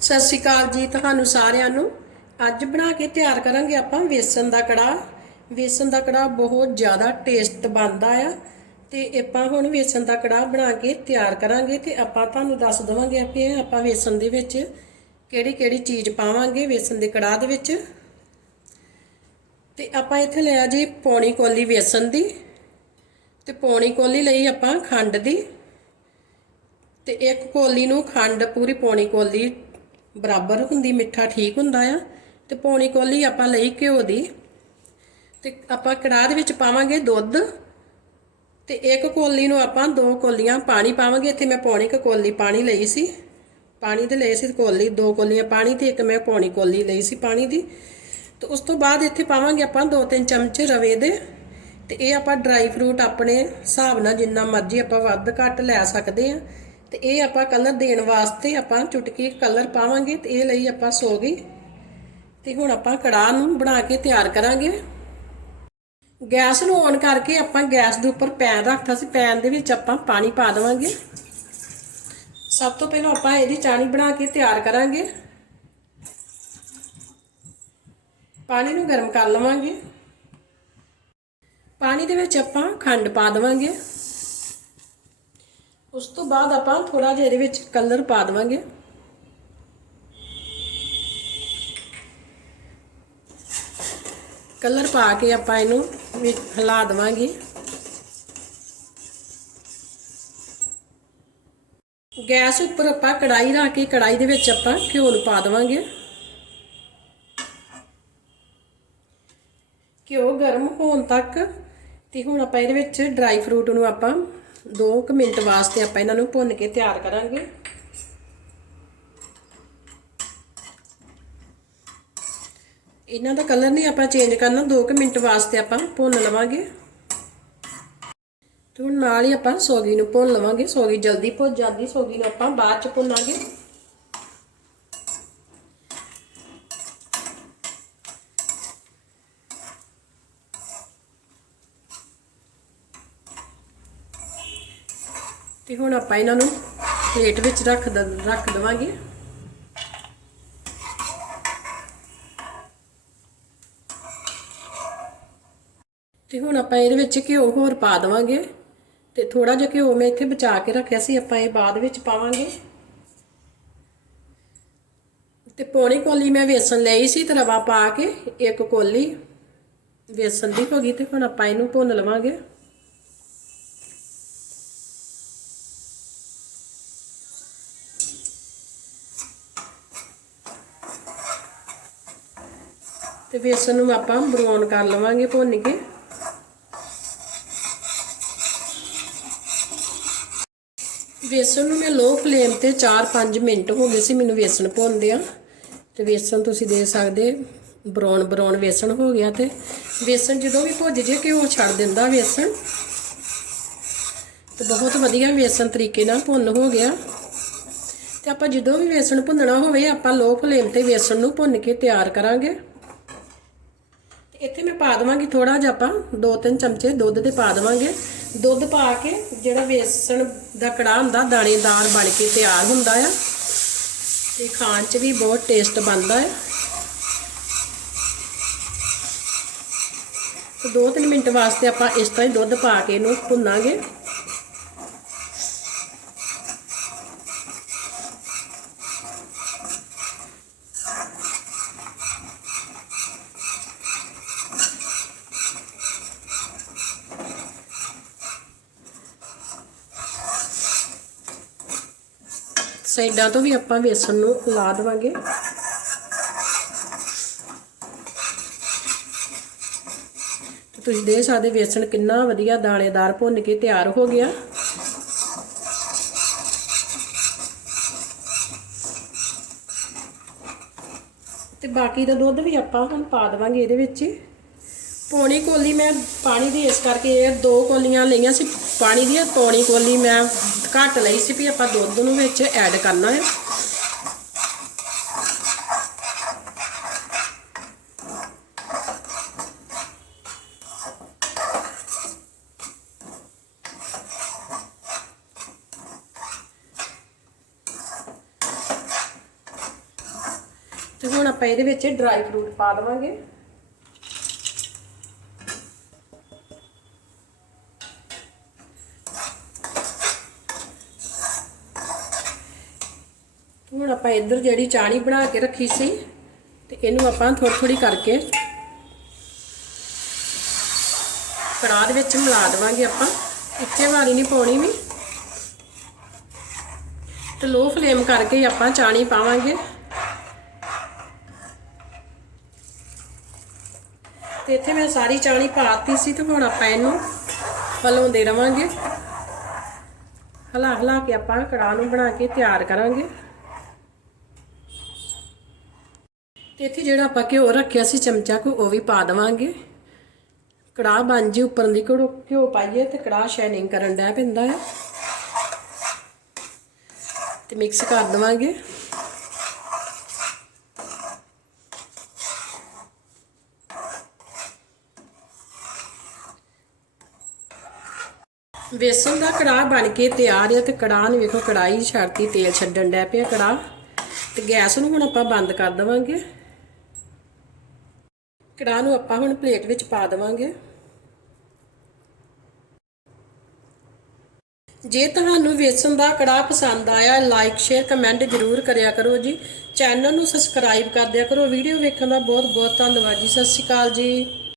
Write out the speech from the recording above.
ਸਤਿ ਸ਼੍ਰੀ ਅਕਾਲ ਜੀ ਤੁਹਾਨੂੰ ਸਾਰਿਆਂ ਨੂੰ। ਅੱਜ ਬਣਾ ਕੇ ਤਿਆਰ ਕਰਾਂਗੇ ਆਪਾਂ ਵੇਸਣ ਦਾ ਕੜਾਹ। ਵੇਸਣ ਦਾ ਕੜਾਹ ਬਹੁਤ ਜ਼ਿਆਦਾ ਟੇਸਟ ਬਣਦਾ ਆ। ਤੇ ਆਪਾਂ ਹੁਣ ਵੇਸਣ ਦਾ ਕੜਾਹ ਬਣਾ ਕੇ ਤਿਆਰ ਕਰਾਂਗੇ ਤੇ ਆਪਾਂ ਤੁਹਾਨੂੰ ਦੱਸ ਦਵਾਂਗੇ ਕਿ ਆਪਾਂ ਵੇਸਣ ਦੇ ਵਿੱਚ ਕਿਹੜੀ ਕਿਹੜੀ ਚੀਜ਼ ਪਾਵਾਂਗੇ ਵੇਸਣ ਦੇ ਕੜਾਹ ਦੇ ਵਿੱਚ। ਤੇ ਆਪਾਂ ਇੱਥੇ ਲਿਆ ਜੀ ਪੌਣੀ ਕੋਲੀ ਵੇਸਣ ਦੀ। ਤੇ ਪੌਣੀ ਕੋਲੀ ਲਈ ਆਪਾਂ ਖੰਡ ਦੀ। ਤੇ ਇੱਕ ਕੋਲੀ ਨੂੰ ਖੰਡ ਪੂਰੀ ਪੌਣੀ ਕੋਲੀ ਬਰਾਬਰ ਹੁੰਦੀ, ਮਿੱਠਾ ਠੀਕ ਹੁੰਦਾ ਆ। ਤੇ ਪੌਣੀ ਕੋਲੀ ਆਪਾਂ ਲਈ ਘਿਓ ਦੀ। ਤੇ ਆਪਾਂ ਕੜਾਹ ਦੇ ਵਿੱਚ ਪਾਵਾਂਗੇ ਦੁੱਧ। ਤੇ ਇੱਕ ਕੋਲੀ ਨੂੰ ਆਪਾਂ ਦੋ ਕੋਲੀਆਂ ਪਾਣੀ ਪਾਵਾਂਗੇ। ਇੱਥੇ ਮੈਂ ਪੌਣੀ ਕੁ ਕੋਲੀ ਪਾਣੀ ਲਈ ਸੀ। ਪਾਣੀ ਦੇ ਲਈ ਸੀ ਕੋਲੀ, ਦੋ ਕੋਲੀਆਂ ਪਾਣੀ ਤੇ ਇੱਕ ਮੈਂ ਪੌਣੀ ਕੋਲੀ ਲਈ ਸੀ ਪਾਣੀ ਦੀ। ਤੇ ਉਸ ਤੋਂ ਬਾਅਦ ਇੱਥੇ ਪਾਵਾਂਗੇ ਆਪਾਂ ਦੋ ਤਿੰਨ ਚਮਚ ਰਵੇ ਦੇ। ਤੇ ਇਹ ਆਪਾਂ ਡਰਾਈ ਫਰੂਟ ਆਪਣੇ ਹਿਸਾਬ ਨਾਲ ਜਿੰਨਾ ਮਰਜ਼ੀ ਆਪਾਂ ਵੱਧ ਘੱਟ ਲੈ ਸਕਦੇ ਆ। ਤੇ ਇਹ ਆਪਾਂ ਕਲਰ ਦੇਣ ਵਾਸਤੇ ਆਪਾਂ ਚੁਟਕੀ ਕਲਰ ਪਾਵਾਂਗੇ ਤੇ ਇਹ ਲਈ ਆਪਾਂ ਸੋ ਗਈ ਤੇ ਹੁਣ ਆਪਾਂ ਕੜਾਹ ਨੂੰ ਬਣਾ ਕੇ ਤਿਆਰ ਕਰਾਂਗੇ। ਗੈਸ ਨੂੰ ਔਨ ਕਰਕੇ ਆਪਾਂ ਗੈਸ ਦੇ ਉੱਪਰ ਪੈਨ ਰੱਖਤਾ ਸੀ, ਪੈਨ ਦੇ ਵਿੱਚ ਆਪਾਂ ਪਾਣੀ ਪਾ ਦੇਵਾਂਗੇ। ਸਭ ਤੋਂ ਪਹਿਲਾਂ ਆਪਾਂ ਇਹਦੀ ਚਾਣੀ ਬਣਾ ਕੇ ਤਿਆਰ ਕਰਾਂਗੇ। ਪਾਣੀ ਨੂੰ ਗਰਮ ਕਰ ਲਵਾਂਗੇ। ਪਾਣੀ ਦੇ ਵਿੱਚ ਆਪਾਂ ਖੰਡ ਪਾ ਦੇਵਾਂਗੇ। ਉਸ ਤੋਂ ਬਾਅਦ ਆਪਾਂ ਥੋੜਾ ਜਿਹਾ ਇਹਦੇ ਵਿੱਚ ਕਲਰ ਪਾ ਦੇਵਾਂਗੇ। ਕਲਰ ਪਾ ਕੇ ਆਪਾਂ ਇਹਨੂੰ ਵਿੱਚ ਹਿਲਾ ਦੇਵਾਂਗੇ। ਗੈਸ ਉੱਪਰ ਆਪਾਂ ਕੜਾਈ ਰੱਖ ਕੇ ਕੜਾਈ ਦੇ ਵਿੱਚ ਆਪਾਂ ਘਿਓ ਨੂੰ ਪਾ ਦੇਵਾਂਗੇ। ਘਿਓ ਗਰਮ ਹੋਣ ਤੱਕ ਤੇ ਹੁਣ ਆਪਾਂ ਇਹਦੇ ਵਿੱਚ ਡਰਾਈ ਫਰੂਟ ਨੂੰ ਆਪਾਂ 2 ਕੁ ਮਿੰਟ ਵਾਸਤੇ ਆਪਾਂ ਇਹਨਾਂ ਨੂੰ ਭੁੰਨ ਕੇ ਤਿਆਰ ਕਰਾਂਗੇ। ਇਹਨਾਂ ਦਾ ਕਲਰ ਨਹੀਂ ਆਪਾਂ ਚੇਂਜ ਕਰਨਾ 2 ਕੁ ਮਿੰਟ ਵਾਸਤੇ ਆਪਾਂ ਭੁੰਨ ਲਵਾਂਗੇ। ਤੇ ਹੁਣ ਨਾਲ ਹੀ ਆਪਾਂ ਸੋਗੀ ਨੂੰ ਭੁੰਨ ਲਵਾਂਗੇ। ਸੋਗੀ ਜਲਦੀ ਭੁੱਜ ਜਾਂਦੀ, ਸੋਗੀ ਨੂੰ ਆਪਾਂ ਬਾਅਦ ਚ ਭੁੰਨਾਂਗੇ। ਤੇ ਹੁਣ ਆਪਾਂ ਇਹਨਾਂ ਨੂੰ ਪਲੇਟ ਵਿੱਚ ਰੱਖ ਦ- ਰੱਖ ਦਵਾਂਗੇ। ਤੇ ਹੁਣ ਆਪਾਂ ਇਹਦੇ ਵਿੱਚ ਘਿਓ ਹੋਰ ਪਾ ਦਵਾਂਗੇ। ਤੇ ਥੋੜਾ ਜਿਹਾ ਘਿਓ ਮੈਂ ਇੱਥੇ ਬਚਾ ਕੇ ਰੱਖਿਆ ਸੀ, ਆਪਾਂ ਇਹ ਬਾਅਦ ਵਿੱਚ ਪਾਵਾਂਗੇ। ਤੇ ਪੌਣੀ ਕੋਲੀ ਮੈਂ ਵੇਸਣ ਲਈ ਸੀ ਤੇ ਰਵਾ ਪਾ ਕੇ ਇੱਕ ਕੋਲੀ ਵੇਸਣ ਦੀ ਹੋ ਗਈ ਤੇ ਹੁਣ ਆਪਾਂ ਇਹਨੂੰ ਭੁੰਨ ਲਵਾਂਗੇ। ਤੇ ਵੇਸਣ ਨੂੰ ਆਪਾਂ ਬਰਾਊਨ ਕਰ ਲਵਾਂਗੇ ਭੁੰਨ ਕੇ। ਵੇਸਣ ਨੂੰ ਮੈਂ ਲੋ ਫਲੇਮ ਤੇ 4-5 ਮਿੰਟ ਹੋ ਗਏ ਸੀ ਮੈਨੂੰ ਵੇਸਣ ਭੁੰਨਦੇ ਆ ਤੇ ਵੇਸਣ ਤੁਸੀਂ ਦੇ ਸਕਦੇ ਬਰਾਊਨ ਬਰਾਊਨ ਵੇਸਣ ਹੋ ਗਿਆ ਤੇ। ਵੇਸਣ ਜਦੋਂ ਵੀ ਭੁੱਜ ਜੇ ਘਿਓ ਛੱਡ ਦਿੰਦਾ ਵੇਸਣ। ਤੇ ਬਹੁਤ ਵਧੀਆ ਵੇਸਣ ਤਰੀਕੇ ਨਾਲ ਭੁੰਨ ਹੋ ਗਿਆ। ਤੇ ਆਪਾਂ ਜਦੋਂ ਵੀ ਵੇਸਣ ਭੁੰਨਣਾ ਹੋਵੇ, ਆਪਾਂ ਲੋ ਫਲੇਮ ਤੇ ਬੇਸਣ ਨੂੰ ਭੁੰਨ ਕੇ ਤਿਆਰ ਕਰਾਂਗੇ। ਇੱਥੇ ਮੈਂ ਪਾ ਦਵਾਂਗੀ ਥੋੜਾ ਜਿਹਾ ਆਪਾਂ, ਦੋ ਤਿੰਨ ਚਮਚੇ ਦੁੱਧ ਦੇ ਪਾ ਦਵਾਂਗੇ। ਦੁੱਧ ਪਾ ਕੇ ਜਿਹੜਾ ਵੇਸਣ ਦਾ ਕੜਾਹ ਹੁੰਦਾ, ਦਾਣੇਦਾਰ ਬਣ ਕੇ ਤਿਆਰ ਹੁੰਦਾ ਆ। ਤੇ ਖਾਣ 'ਚ ਵੀ ਬਹੁਤ ਟੇਸਟ ਬਣਦਾ ਹੈ ਤੇ 2-3 ਮਿੰਟ ਵਾਸਤੇ ਆਪਾਂ ਇਸ ਤਰ੍ਹਾਂ ਹੀ ਦੁੱਧ ਪਾ ਕੇ ਇਹਨੂੰ ਭੁੰਨਾਂਗੇ। ਸਾਈਡਾਂ ਤੋਂ ਵੀ ਆਪਾਂ ਵੇਸਣ ਨੂੰ ਲਾ ਦੇਵਾਂਗੇ। ਤੁਸੀਂ ਦੇਖ ਸਕਦੇ ਵੇਸਣ ਕਿੰਨਾ ਵਧੀਆ ਦਾਣੇਦਾਰ ਭੁੰਨ ਕੇ ਤਿਆਰ ਹੋ ਗਿਆ। ਤੇ ਬਾਕੀ ਦਾ ਦੁੱਧ ਵੀ ਆਪਾਂ ਹੁਣ ਪਾ ਦੇਵਾਂਗੇ ਇਹਦੇ ਵਿੱਚ। ਪੌਣੀ ਕੋਲੀ ਮੈਂ ਪਾਣੀ ਦੀ ਇਸ ਕਰਕੇ ਇਹ ਦੋ ਕੋਲੀਆਂ ਲਈਆਂ ਸੀ। ਪਾਣੀ ਦੀਆਂ ਪੌਣੀ ਕੋਲੀ ਮੈਂ ਘੱਟ ਲਈ ਸੀ ਵੀ ਆਪਾਂ ਦੁੱਧ ਨੂੰ ਵਿੱਚ ਐਡ ਕਰਨਾ ਹੈ। ਤੇ ਹੁਣ ਆਪਾਂ ਇਹਦੇ ਵਿੱਚ ਡਰਾਈ ਫਰੂਟ ਪਾ ਦੇਵਾਂਗੇ। ਹੁਣ ਆਪਾਂ ਇੱਧਰ ਜਿਹੜੀ ਚਾਣੀ ਬਣਾ ਕੇ ਰੱਖੀ ਸੀ ਤੇ ਇਹਨੂੰ ਆਪਾਂ ਥੋੜੀ ਥੋੜੀ ਕਰਕੇ ਕੜਾਹ ਦੇ ਵਿੱਚ ਮਿਲਾ ਦੇਵਾਂਗੇ ਆਪਾਂ। ਇੱਥੇ ਵਾਰੀ ਨਹੀਂ ਪਾਉਣੀ ਵੀ। ਤੇ ਲੋ ਫਲੇਮ ਕਰਕੇ ਹੀ ਆਪਾਂ ਚਾਣੀ ਪਾਵਾਂਗੇ। ਤੇ ਇੱਥੇ ਮੈਂ ਸਾਰੀ ਚਾਣੀ ਪਾਤੀ ਸੀ ਤੇ ਹੁਣ ਆਪਾਂ ਇਹਨੂੰ ਹਲਾਉਂਦੇ ਰਵਾਂਗੇ। ਹਲਾ ਹਲਾ ਕੇ ਆਪਾਂ ਕੜਾਹ ਨੂੰ ਬਣਾ ਕੇ ਤਿਆਰ ਕਰਾਂਗੇ। ਤੇ ਇੱਥੇ ਜਿਹੜਾ ਆਪਾਂ ਘਿਓ ਰੱਖਿਆ ਸੀ ਚਮਚਾ ਕੋ ਉਹ ਵੀ ਪਾ ਦੇਵਾਂਗੇ। ਕੜਾਹ ਬਣ ਜੀ ਉੱਪਰ ਦੀ ਘੜੋ ਘਿਓ ਪਾਈਏ ਤੇ ਕੜਾਹ ਸ਼ਾਈਨਿੰਗ ਕਰਨ ਡੈ ਪੈਂਦਾ ਹੈ ਤੇ ਮਿਕਸ ਕਰ ਦੇਵਾਂਗੇ। ਵੇਸਣ ਦਾ ਕੜਾਹ ਬਣ ਕੇ ਤਿਆਰ ਹੈ ਤੇ ਕੜਾਹ ਨੂੰ ਵੇਖੋ ਕੜਾਈ ਛੱਡਤੀ, ਤੇਲ ਛੱਡਣ ਡੈ ਪਿਆ ਕੜਾਹ। ਤੇ ਗੈਸ ਨੂੰ ਹੁਣ ਆਪਾਂ ਬੰਦ ਕਰ ਦੇਵਾਂਗੇ। ਕੜਾਹ ਨੂੰ ਆਪਾਂ ਹੁਣ ਪਲੇਟ ਵਿੱਚ ਪਾ ਦੇਵਾਂਗੇ। ਜੇ ਤੁਹਾਨੂੰ ਵੇਸਣ ਦਾ ਕੜਾਹ ਪਸੰਦ ਆਇਆ ਲਾਈਕ ਸ਼ੇਅਰ ਕਮੈਂਟ ਜ਼ਰੂਰ ਕਰਿਆ ਕਰੋ ਜੀ। ਚੈਨਲ ਨੂੰ ਸਬਸਕ੍ਰਾਈਬ ਕਰ ਦਿਆ ਕਰੋ। ਵੀਡੀਓ ਵੇਖਣ ਦਾ ਬਹੁਤ ਬਹੁਤ ਧੰਨਵਾਦ ਜੀ। ਸਤਿ ਸ਼੍ਰੀ ਅਕਾਲ ਜੀ।